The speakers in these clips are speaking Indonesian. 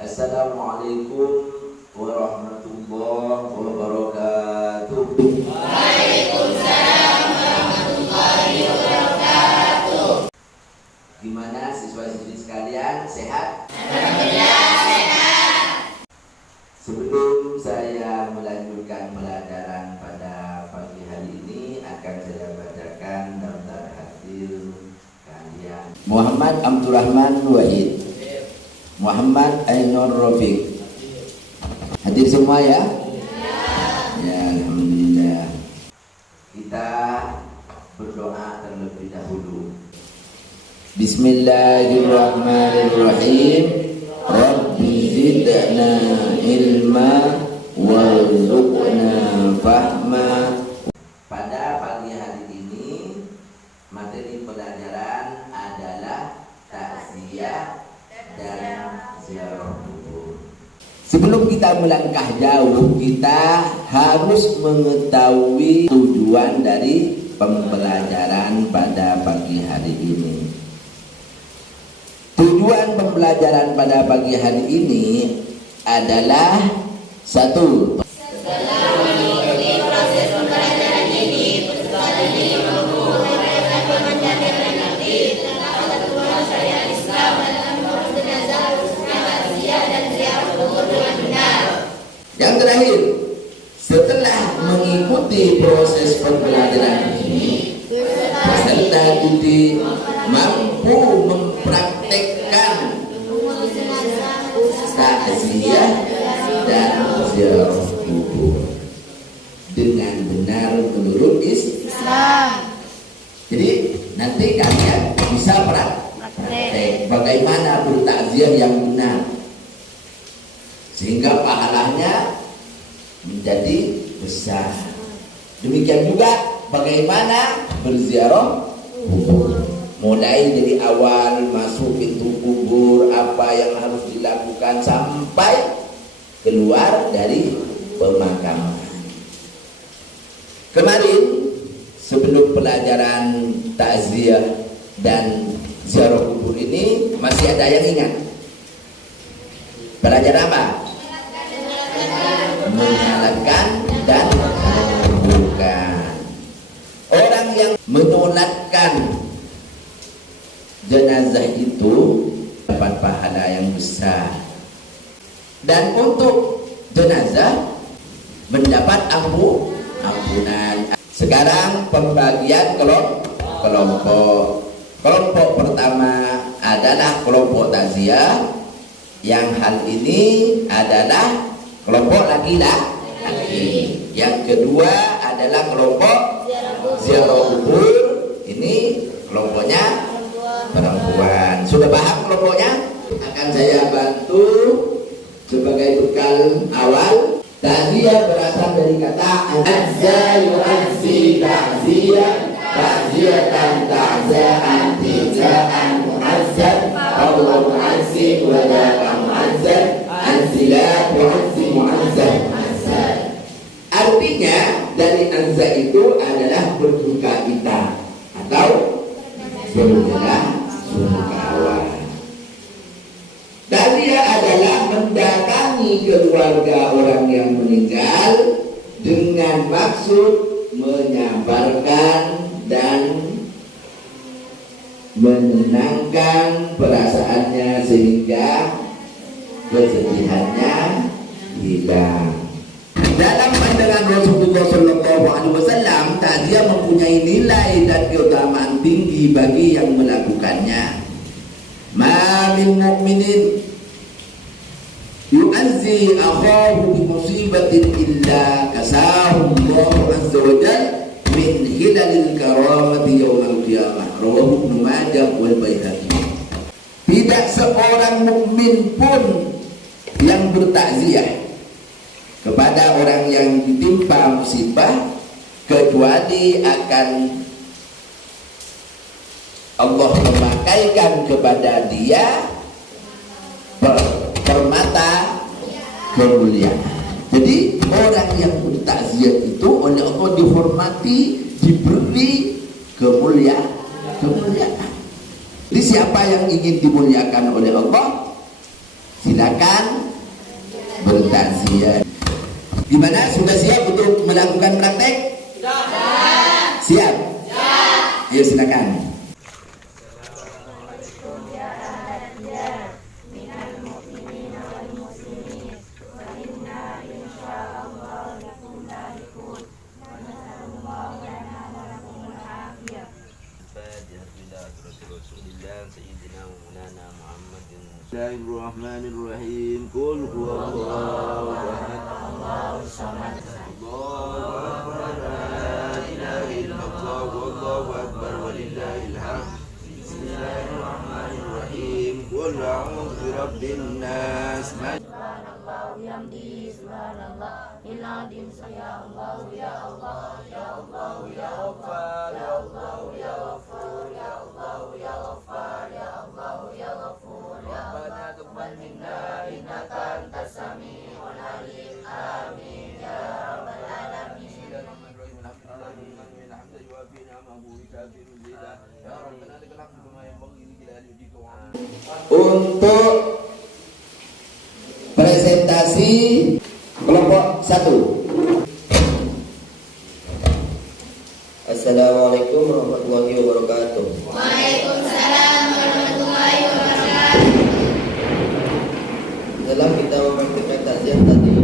Assalamualaikum warahmatullahi wabarakatuh. Waalaikumsalam warahmatullahi wabarakatuh. Gimana siswa-siswi sekalian, sehat? Alhamdulillah sehat. Sebelum saya melanjutkan pelajaran pada pagi hari ini, akan saya bacakan daftar hadir kalian. Muhammad Abdurrahman Wahid, Muhammad Ainur Rafiq. Hadir semua ya? Ya, alhamdulillah. Kita berdoa terlebih dahulu. Bismillahirrahmanirrahim. Rabbi zidna ilma warzuqna fahma. Pada pagi hari ini materi pelajaran adalah takziah dan ziarah kubur. Sebelum kita melangkah jauh, kita harus mengetahui tujuan dari pembelajaran pada pagi hari ini. Tujuan pembelajaran pada pagi hari ini adalah satu, Setelah mengikuti proses pembelajaran ini, peserta ini mampu menyampaikan pemahaman dan mengerti tentang ketentuan syariat Islam dalam mengurus jenazah, khususnya takziah dan ziarah kubur dengan benar. yang terakhir, setelah mengikuti proses pembelajaran ini, peserta didik mampu mempraktekkan Mengurus jenazah, khususnya takziah dan ziarah kubur dengan benar menurut Islam. Jadi nanti kalian bisa praktek bagaimana bertakziah yang benar, sehingga pahalanya menjadi besar. Demikian juga bagaimana berziarah kubur, mulai dari awal masuk pintu kubur, apa yang harus dilakukan sampai keluar dari pemakaman. Kemarin sebelum pelajaran takziah dan ziarah kubur ini, masih ada yang ingat? Pelajaran apa? Menyalatkan dan menguburkan. Orang yang menyolatkan jenazah itu dapat pahala yang besar, dan untuk jenazah mendapat ampunan. Sekarang pembagian kelompok. Kelompok pertama adalah kelompok takziah, yang hal ini adalah kelompok laki-laki. Yang kedua adalah kelompok ziarah kubur, ini kelompoknya perempuan. Sudah paham kelompoknya? Akan saya bantu sebagai bekal awal. Takziah berasal dari kata azza yu'azzi ta'ziyah, ta'ziyatan ta'za'an tiza'an mu'azzad, Allah mu'azzi wa da'a mu'azzad, anzilah mu'azzi mu'azzad. Artinya dari azza itu adalah berduka cita atau berbelasungkawa. Takziah adalah mendatangi keluarga orang yang meninggal dengan maksud menyabarkan dan menenangkan perasaannya sehingga kesedihannya hilang. Dalam pandangan Rasulullah SAW, takziah mempunyai nilai dan keutamaan tinggi bagi yang melakukannya. Ma min mu'minin yu'azzi akhahu bi musibatin illa kasahu Allah azza wa jalla min hilalil karamati yaumal qiyamah. Rawahu Ibnu Majah wal Baihaqi. Tidak seorang mukmin pun yang bertakziah kepada orang yang ditimpa musibah kecuali akan Allah memakaikan kepada dia permata kemuliaan. Jadi orang yang bertakziah itu oleh Allah dihormati, diberi kemuliaan. Jadi siapa yang ingin dimuliakan oleh Allah, silakan silakan bertakziah. Gimana? Sudah siap untuk melakukan praktek? Sudah. Siap? Siap. Ayo silakan. Bismillahirrahmanirrahim. Qul huwallahu ahad. Allahus samad. Allahu akbar. La ilaha illallah wallahu akbar walillahil hamd. Bismillahirrahmanirrahim. Qul a'udzu birabbin nas. Subhanallah bihamdihi subhanallah iladim ya Allah ya Allah ya Allah ya Ghaffar ya Allah ya Ghafur ya Allah ya Ghaffar ya Allah ya Ghafur ya Rabbana taqabbal minna innaka antas samiul alim amin ya rabbal alamin. Untuk presentasi kelompok 1. Assalamualaikum warahmatullahi wabarakatuh. Waalaikumsalam warahmatullahi wabarakatuh. Setelah kita mempraktikkan takziah tadi,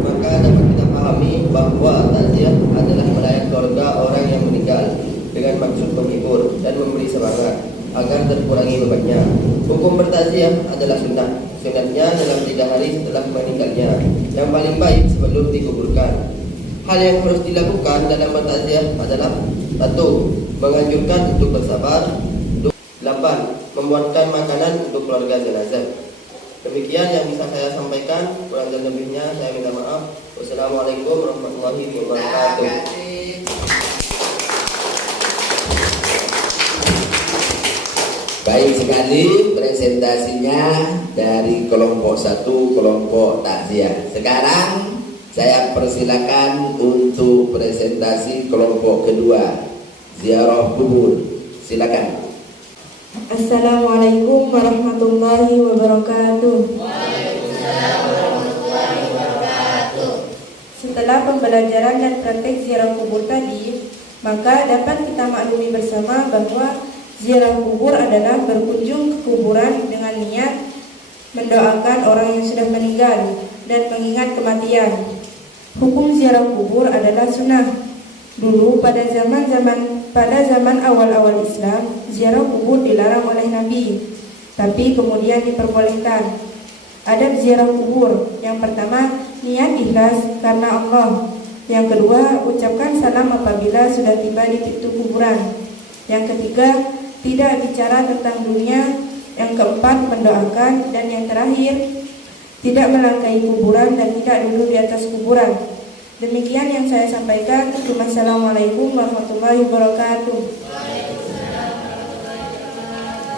maka dapat kita pahami bahwa takziah adalah melayani keluarga orang yang meninggal dengan maksud menghibur dan memberi semangat agar terkurangi bebannya. Hukum bertakziah adalah sunnah. Sunatnya dalam 3 hari setelah meninggalnya, yang paling baik sebelum dikuburkan. Hal yang harus dilakukan dalam bertakziah adalah 1. Menganjurkan untuk bersabar. 8. Membuatkan makanan untuk keluarga jenazah. Demikian yang bisa saya sampaikan. Kurang dan lebihnya saya minta maaf. Wassalamualaikum warahmatullahi wabarakatuh. Baik sekali presentasinya dari kelompok 1, kelompok takziah. Sekarang saya persilakan untuk presentasi kelompok kedua, ziarah kubur. Silakan. Assalamualaikum warahmatullahi wabarakatuh. Waalaikumsalam warahmatullahi wabarakatuh. Setelah pembelajaran dan praktek ziarah kubur tadi, maka dapat kita maklumi bersama bahwa ziarah kubur adalah berkunjung ke kuburan dengan niat mendoakan orang yang sudah meninggal dan mengingat kematian. Hukum ziarah kubur adalah sunnah. Dulu pada zaman awal-awal Islam, ziarah kubur dilarang oleh Nabi, tapi kemudian diperbolehkan. Adab ziarah kubur: yang pertama, niat ikhlas karena Allah. Yang kedua, ucapkan salam apabila sudah tiba di pintu kuburan. Yang ketiga, tidak bicara tentang dunia. Yang keempat, mendoakan. Dan yang terakhir, tidak melangkahi kuburan dan tidak duduk di atas kuburan. Demikian yang saya sampaikan. Wassalamualaikum warahmatullahi wabarakatuh.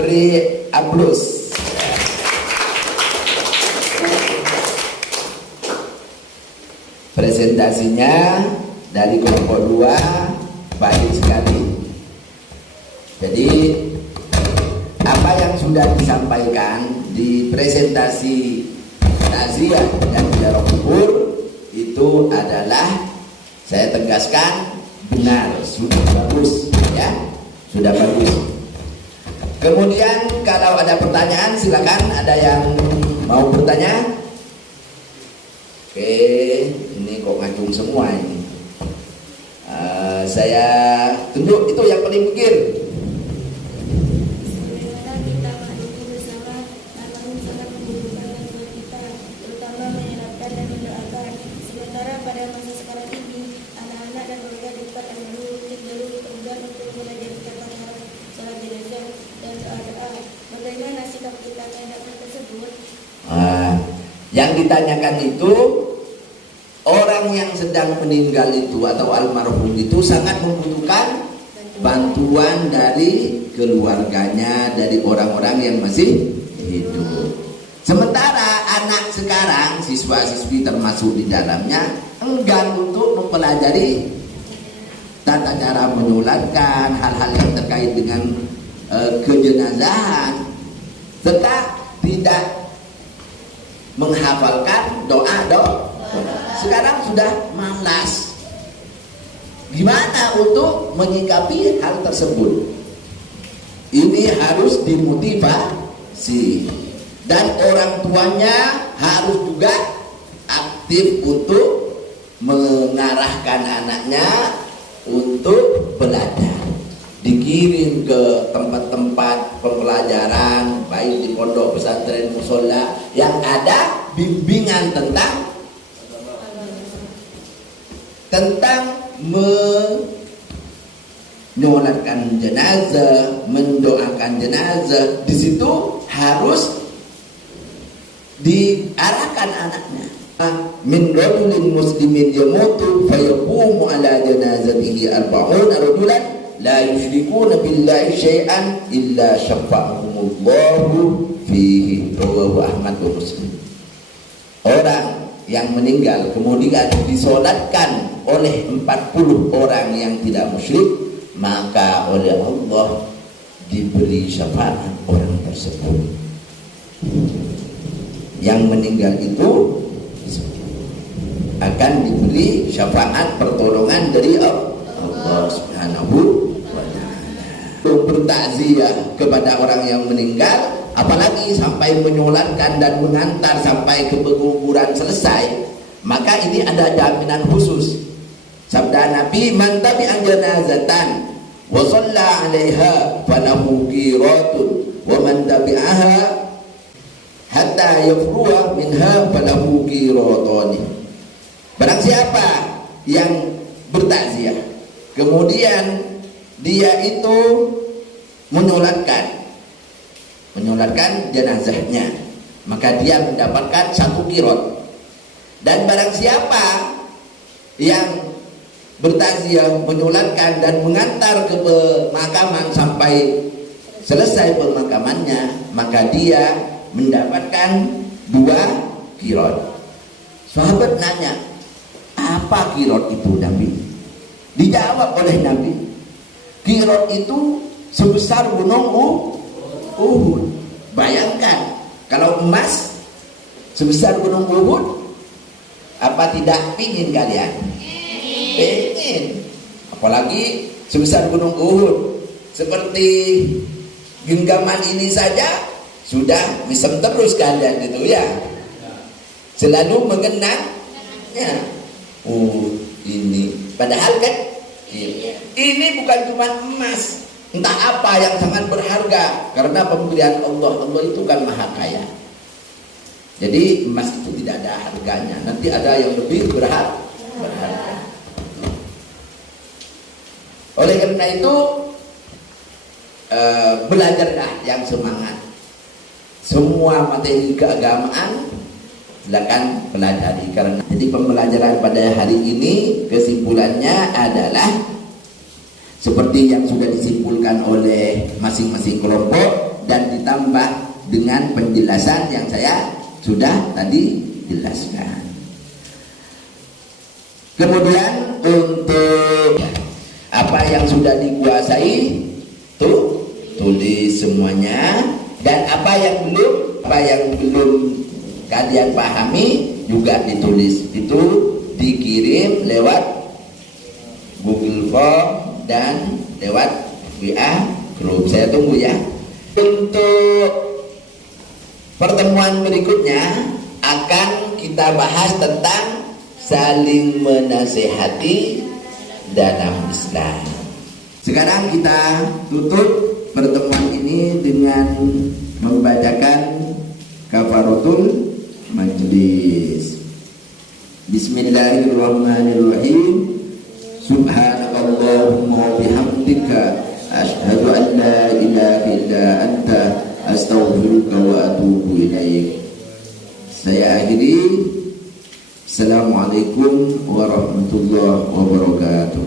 Beri aplaus. Presentasinya dari kelompok 2 baik sekali. Jadi apa yang sudah disampaikan di presentasi takziah dan ziarah kubur itu adalah, saya tegaskan, benar, sudah bagus ya, sudah bagus. Kemudian kalau ada pertanyaan silakan, ada yang mau bertanya? Oke, ini kok ngacung semua ini. Saya tunjuk itu yang paling pikir. Sebagaimana kita maklumi bersama, almarhum sangat membutuhkan bantuan kita, terutama menyeratkan dan mendoakan. Sementara pada masa sekarang ini, anak-anak dan keluarga dekat almarhum cenderung dipermudah untuk belajar tata cara sholat jenazah dan doa-doa. Bagaimana sikap kita terhadap hal tersebut? Yang ditanyakan itu, orang yang sedang meninggal itu atau almarhum itu sangat membutuhkan bantuan dari keluarganya, dari orang-orang yang masih hidup. Sementara anak sekarang, siswa-siswi termasuk di dalamnya, enggan untuk mempelajari tata cara menyulatkan, hal-hal yang terkait dengan kejenazahan, serta tidak menghafalkan doa. Sekarang sudah malas. Gimana untuk menyikapi hal tersebut? Ini harus dimotivasi, dan orang tuanya harus juga aktif untuk mengarahkan anaknya untuk belajar. Dikirim ke tempat-tempat pembelajaran, baik di pondok pesantren, musola, yang ada bimbingan tentang menyolatkan jenazah, mendoakan jenazah. Di situ harus diarahkan anaknya. Min rajulin muslimin yamutu fayaqumu ala janazatihi arba'una rajulan la yusyrikuna billahi syai'an illa syafa'ahumullahu fihi. Rawahu Ahmad wa Muslim. Orang yang meninggal kemudian disolatkan oleh 40 orang yang tidak musyrik, maka oleh Allah diberi syafaat orang tersebut. Yang meninggal itu akan diberi syafaat pertolongan dari Allah Subhanahu wa ta'ala. Bertakziah kepada orang yang meninggal, apalagi sampai menyolatkan dan mengantar sampai ke kuburan selesai, maka ini ada jaminan khusus. Sabda Nabi, man tabi'a janazatan wa shalla 'alaiha falahu qiratun wa man tabi'aha hatta yafruha minha falahu qiratani. Barang siapa yang bertakziah kemudian dia itu menyolatkan jenazahnya, maka dia mendapatkan 1 qirat. Dan barang siapa yang bertakziah, menyolatkan dan mengantar ke pemakaman sampai selesai pemakamannya, maka dia mendapatkan 2 qirat. Sahabat nanya, apa qirat itu Nabi? Dijawab oleh Nabi, qirat itu sebesar gunung Uhud. Bayangkan kalau emas sebesar gunung Uhud, apa tidak pingin kalian? Pingin. Apalagi sebesar gunung Uhud. Seperti genggaman ini saja sudah mesem terus kalian itu ya. Selalu mengenangnya. Oh, ini padahal kan ini bukan cuma emas, entah apa yang sangat berharga, karena pemberian Allah. Allah itu kan maha kaya. Jadi emas itu tidak ada harganya. Nanti ada yang lebih berharga. Oleh karena itu belajarlah yang semangat. Semua materi keagamaan silakan pelajari. Karena jadi pembelajaran pada hari ini kesimpulannya adalah seperti yang sudah disimpulkan oleh masing-masing kelompok dan ditambah dengan penjelasan yang saya sudah tadi jelaskan. Kemudian untuk apa yang sudah dikuasai tuh tulis semuanya, dan apa yang belum kalian pahami juga ditulis. Itu dikirim lewat Google Form dan lewat WA grup. Saya tunggu ya. Untuk pertemuan berikutnya akan kita bahas tentang saling menasehati dalam Islam. Sekarang kita tutup pertemuan ini dengan membacakan kafaratul majlis. Bismillahirrahmanirrahim. Subhanakallahumma wa bihamdika asyhadu an la ilaha illa anta astaghfiruka wa atubu ilaik. Saya akhiri. Assalamualaikum warahmatullahi wabarakatuh.